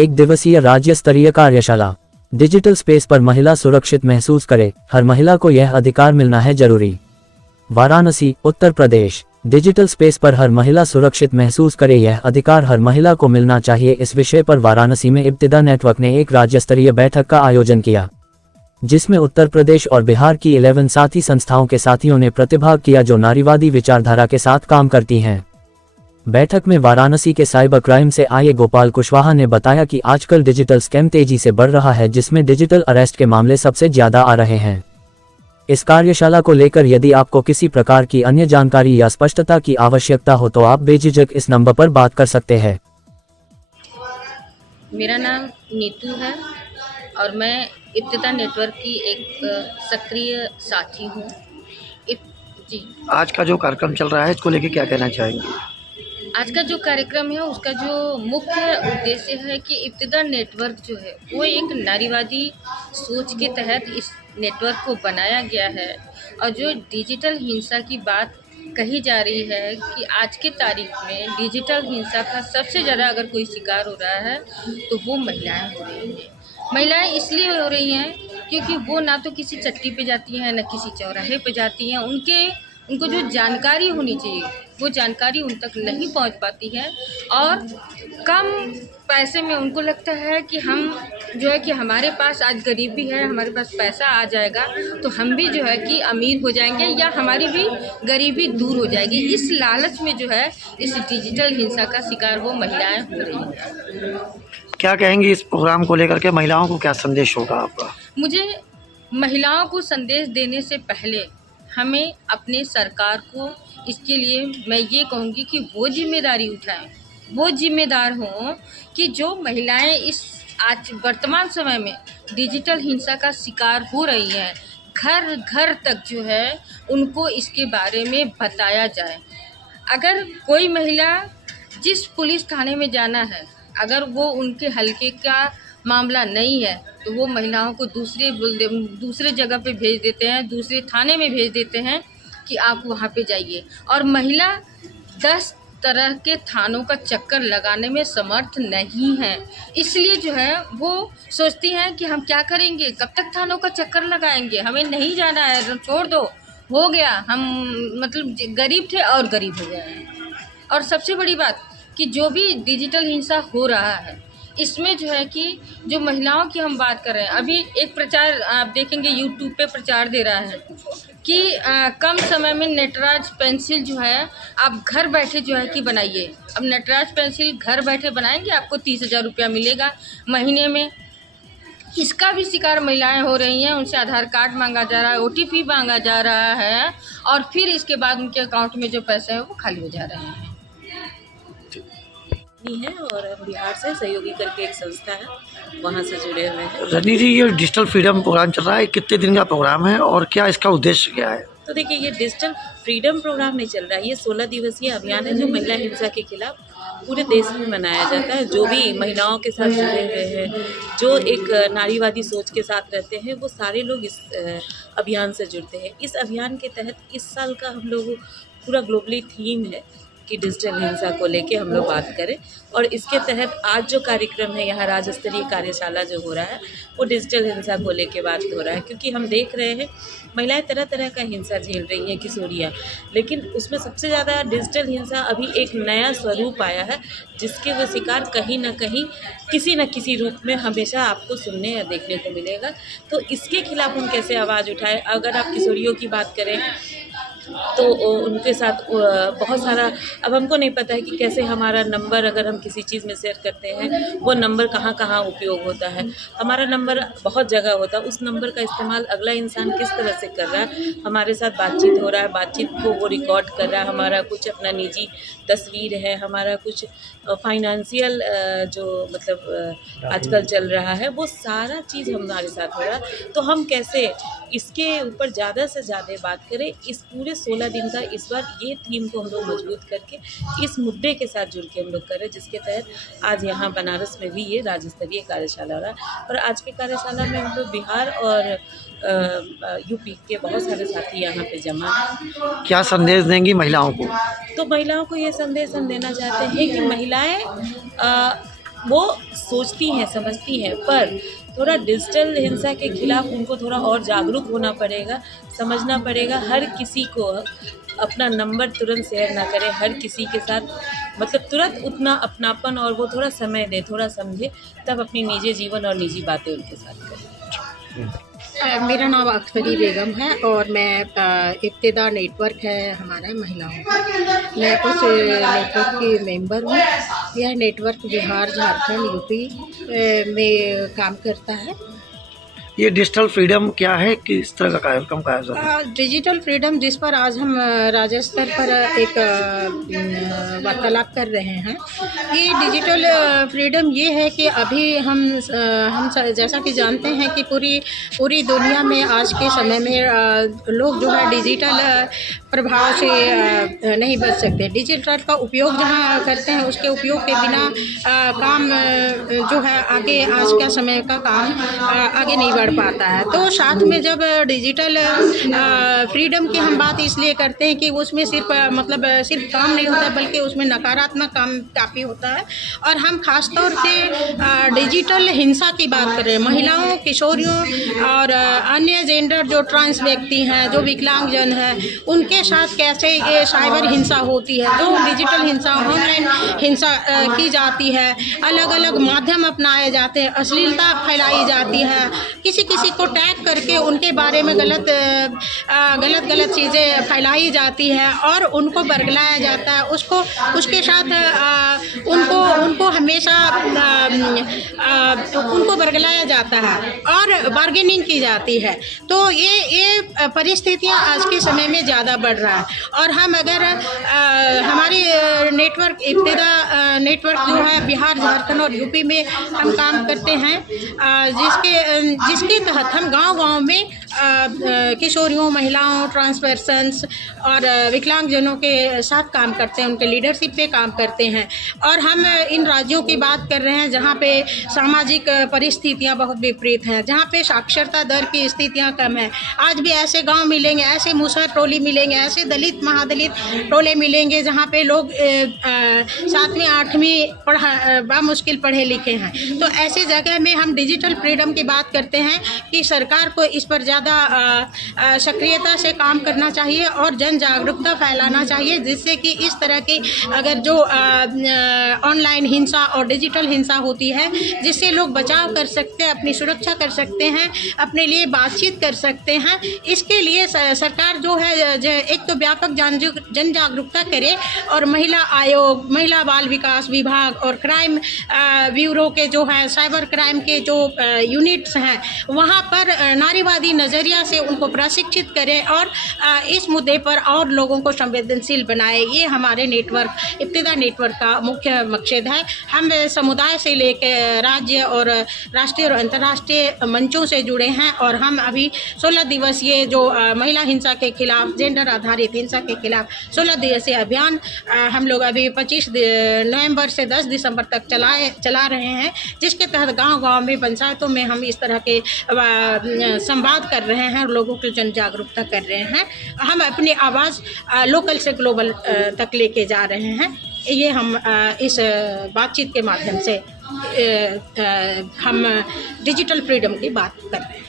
एक दिवसीय राज्य स्तरीय कार्यशाला। डिजिटल स्पेस पर महिला सुरक्षित महसूस करे, हर महिला को यह अधिकार मिलना है जरूरी। वाराणसी, उत्तर प्रदेश। डिजिटल स्पेस पर हर महिला सुरक्षित महसूस करे, यह अधिकार हर महिला को मिलना चाहिए। इस विषय पर वाराणसी में इब्तिदा नेटवर्क ने एक राज्य स्तरीय बैठक का आयोजन किया, जिसमें उत्तर प्रदेश और बिहार की 11 साथी संस्थाओं के साथियों ने प्रतिभाग किया जो नारीवादी विचारधारा के साथ काम करती हैं। बैठक में वाराणसी के साइबर क्राइम से आए गोपाल कुशवाहा ने बताया कि आजकल डिजिटल स्कैम तेजी से बढ़ रहा है, जिसमें डिजिटल अरेस्ट के मामले सबसे ज्यादा आ रहे हैं। इस कार्यशाला को लेकर यदि आपको किसी प्रकार की अन्य जानकारी या स्पष्टता की आवश्यकता हो तो आप बेझिझक इस नंबर पर बात कर सकते हैं। मेरा नाम नीतू है और मैं इब्तिदा नेटवर्क की एक सक्रिय साथी हूँ। जी, आज का जो कार्यक्रम चल रहा है इसको लेके क्या कहना चाहेंगे? आज का जो कार्यक्रम है उसका जो मुख्य उद्देश्य है कि इब्तिदा नेटवर्क जो है वो एक नारीवादी सोच के तहत इस नेटवर्क को बनाया गया है। और जो डिजिटल हिंसा की बात कही जा रही है कि आज की तारीख में डिजिटल हिंसा का सबसे ज़्यादा अगर कोई शिकार हो रहा है तो वो महिलाएं हो रही हैं। महिलाएं इसलिए हो रही हैं क्योंकि वो ना तो किसी चट्टी पे जाती हैं, ना किसी चौराहे पे जाती हैं। उनको जो जानकारी होनी चाहिए वो जानकारी उन तक नहीं पहुंच पाती है और कम पैसे में उनको लगता है कि हम जो है कि हमारे पास आज गरीबी है, हमारे पास पैसा आ जाएगा तो हम भी जो है कि अमीर हो जाएंगे या हमारी भी गरीबी दूर हो जाएगी। इस लालच में जो है इस डिजिटल हिंसा का शिकार वो महिलाएं हो रही हैं। क्या कहेंगी इस प्रोग्राम को लेकर के? महिलाओं को क्या संदेश होगा आपका? मुझे महिलाओं को संदेश देने से पहले हमें अपने सरकार को इसके लिए मैं ये कहूँगी कि वो जिम्मेदारी उठाएं, वो जिम्मेदार हों कि जो महिलाएं इस आज वर्तमान समय में डिजिटल हिंसा का शिकार हो रही हैं, घर घर तक जो है उनको इसके बारे में बताया जाए। अगर कोई महिला जिस पुलिस थाने में जाना है, अगर वो उनके हल्के का मामला नहीं है तो वो महिलाओं को दूसरे जगह पे भेज देते हैं, दूसरे थाने में भेज देते हैं कि आप वहाँ पे जाइए। और महिला 10 तरह के थानों का चक्कर लगाने में समर्थ नहीं है, इसलिए जो है वो सोचती हैं कि हम क्या करेंगे, कब तक थानों का चक्कर लगाएंगे, हमें नहीं जाना है, छोड़ दो, हो गया, हम मतलब गरीब थे और गरीब हो गए हैं। और सबसे बड़ी बात कि जो भी डिजिटल हिंसा हो रहा है इसमें जो है कि जो महिलाओं की हम बात कर रहे हैं, अभी एक प्रचार आप देखेंगे यूट्यूब पे प्रचार दे रहा है कि कम समय में नटराज पेंसिल जो है आप घर बैठे जो है कि बनाइए। अब नटराज पेंसिल घर बैठे बनाएंगे आपको 30,000 रुपया मिलेगा महीने में। इसका भी शिकार महिलाएं हो रही हैं, उनसे आधार कार्ड मांगा जा रहा है, OTP मांगा जा रहा है और फिर इसके बाद उनके अकाउंट में जो पैसे हैं वो खाली हो जा रहे हैं। है और हम बिहार से सहयोगी करके एक संस्था है, वहाँ से जुड़े हुए हैं। रजनी जी, ये डिजिटल फ्रीडम प्रोग्राम चल रहा है, कितने दिन का प्रोग्राम है और क्या इसका उद्देश्य क्या है? तो देखिए, ये डिजिटल फ्रीडम प्रोग्राम नहीं चल रहा है, ये 16 दिवसीय अभियान है जो महिला हिंसा के खिलाफ पूरे देश में मनाया जाता है। जो भी महिलाओं के साथ जुड़े हुए हैं, जो एक नारीवादी सोच के साथ रहते हैं, वो सारे लोग इस अभियान से जुड़ते हैं। इस अभियान के तहत इस साल का हम लोग पूरा ग्लोबली थीम है कि डिजिटल हिंसा को लेके हम लोग बात करें। और इसके तहत आज जो कार्यक्रम है, यहाँ राज्य स्तरीय कार्यशाला जो हो रहा है वो डिजिटल हिंसा को लेके बात हो रहा है, क्योंकि हम देख रहे हैं महिलाएं तरह तरह का हिंसा झेल रही हैं, किशोरियाँ, लेकिन उसमें सबसे ज़्यादा डिजिटल हिंसा अभी एक नया स्वरूप आया है जिसके वो शिकार कहीं ना कहीं किसी न किसी रूप में हमेशा आपको सुनने या देखने को मिलेगा। तो इसके खिलाफ हम कैसे आवाज़ उठाएं? अगर आप किशोरियों की बात करें तो उनके साथ बहुत सारा, अब हमको नहीं पता है कि कैसे हमारा नंबर अगर हम किसी चीज़ में शेयर करते हैं वो नंबर कहाँ कहाँ उपयोग होता है। हमारा नंबर बहुत जगह होता है, उस नंबर का इस्तेमाल अगला इंसान किस तरह से कर रहा है, हमारे साथ बातचीत हो रहा है, बातचीत को वो रिकॉर्ड कर रहा है, हमारा कुछ अपना निजी तस्वीर है, हमारा कुछ फाइनेंशियल जो मतलब आजकल चल रहा है, वो सारा चीज़ हमारे साथ हो रहा है। तो हम कैसे इसके ऊपर ज़्यादा से ज़्यादा बात करें, इस पूरे 16 दिन का इस बार ये थीम को हम लोग मजबूत करके इस मुद्दे के साथ जुड़ के हम लोग करें, जिसके तहत आज यहाँ बनारस में भी ये राज्य स्तरीय कार्यशाला हो रहा है। और आज के कार्यशाला में हम लोग बिहार और यूपी के बहुत सारे साथी यहाँ पे जमा हैं। क्या संदेश देंगी महिलाओं को? तो महिलाओं को ये संदेश हम देना चाहते हैं कि महिलाएं वो सोचती हैं, समझती हैं, पर थोड़ा डिजिटल हिंसा के खिलाफ उनको थोड़ा और जागरूक होना पड़ेगा, समझना पड़ेगा। हर किसी को अपना नंबर तुरंत शेयर ना करें, हर किसी के साथ मतलब तुरंत उतना अपनापन, और वो थोड़ा समय दे, थोड़ा समझे, तब अपनी निजी जीवन और निजी बातें उनके साथ करें। मेरा नाम अख्तरी बेगम है और मैं इब्तिदा नेटवर्क है हमारा महिलाओं का, मैं उस नेटवर्क की मेंबर हूँ। यह नेटवर्क बिहार, झारखंड, यूपी में काम करता है। ये डिजिटल फ्रीडम क्या है, किस तरह का कार्यक्रम का आयोजन है? डिजिटल फ्रीडम जिस पर आज हम राज्य स्तर पर एक वार्तालाप कर रहे हैं, ये डिजिटल फ्रीडम ये है कि अभी हम जैसा कि जानते हैं कि पूरी दुनिया में आज के समय में लोग जो है डिजिटल प्रभाव से नहीं बच सकते। डिजिटल का उपयोग जहाँ करते हैं उसके उपयोग के बिना काम जो है आगे आज का समय का काम आगे नहीं बढ़ पाता है। तो साथ में जब डिजिटल फ्रीडम की हम बात इसलिए करते हैं कि उसमें सिर्फ काम नहीं होता बल्कि उसमें नकारात्मक काम काफ़ी होता है। और हम खास तौर से डिजिटल हिंसा की बात कर रहे हैं। महिलाओं, किशोरियों और अन्य जेंडर जो ट्रांस व्यक्ति हैं, जो विकलांगजन हैं, उनके साथ कैसे ये साइबर हिंसा होती है, जो डिजिटल हिंसा, ऑनलाइन हिंसा की जाती है, अलग अलग माध्यम अपनाए जाते हैं, अश्लीलता फैलाई जाती है, किसी को टैग करके उनके बारे में गलत चीज़ें फैलाई जाती है और उनको बरगलाया जाता है। उसके साथ उनको हमेशा उनको बरगलाया जाता है और बार्गेनिंग की जाती है। तो ये परिस्थितियाँ आज के समय में ज़्यादा बढ़ रहा है। और हम अगर हमारी नेटवर्क इब्तिदा नेटवर्क जो है बिहार, झारखंड और यूपी में हम काम करते हैं, जिसके तहत हम गांव-गांव में किशोरियों, महिलाओं, ट्रांस पर्सन्स और विकलांगजनों के साथ काम करते हैं, उनके लीडरशिप पे काम करते हैं। और हम इन राज्यों की बात कर रहे हैं जहाँ पे सामाजिक परिस्थितियाँ बहुत विपरीत हैं, जहाँ पे साक्षरता दर की स्थितियाँ कम है। आज भी ऐसे गांव मिलेंगे, ऐसे मुसहर टोली मिलेंगे, ऐसे दलित महादलित टोले मिलेंगे जहाँ पे लोग 7वीं 8वीं बामुश्किल पढ़े लिखे हैं। तो ऐसे जगह में हम डिजिटल फ्रीडम की बात करते हैं कि सरकार को इस पर ज़्यादा सक्रियता से काम करना चाहिए और जन जागरूकता फैलाना चाहिए, जिससे कि इस तरह की अगर जो ऑनलाइन हिंसा और डिजिटल हिंसा होती है, जिससे लोग बचाव कर सकते हैं, अपनी सुरक्षा कर सकते हैं, अपने लिए बातचीत कर सकते हैं। इसके लिए सरकार जो है एक तो व्यापक जन जागरूकता करे और महिला आयोग, महिला बाल विकास विभाग और क्राइम ब्यूरो के जो है साइबर क्राइम के जो यूनिट्स हैं, वहाँ पर नारीवादी नज़रिया से उनको प्रशिक्षित करें और इस मुद्दे पर और लोगों को संवेदनशील बनाए। ये हमारे नेटवर्क, इब्तिदा नेटवर्क का मुख्य मकसद है। हम समुदाय से लेकर राज्य और राष्ट्रीय और अंतर्राष्ट्रीय मंचों से जुड़े हैं और हम अभी 16 दिवसीय जो महिला हिंसा के खिलाफ, जेंडर आधारित हिंसा के खिलाफ 16 दिवसीय अभियान हम लोग अभी 25 नवंबर से 10 दिसंबर तक चला रहे हैं, जिसके तहत गांव-गांव में, पंचायतों में हम इस तरह के संवाद कर रहे हैं और लोगों को जन जागरूकता कर रहे हैं। हम अपनी आवाज़ लोकल से ग्लोबल तक लेके जा रहे हैं। ये हम इस बातचीत के माध्यम से हम डिजिटल फ्रीडम की बात कर रहे हैं।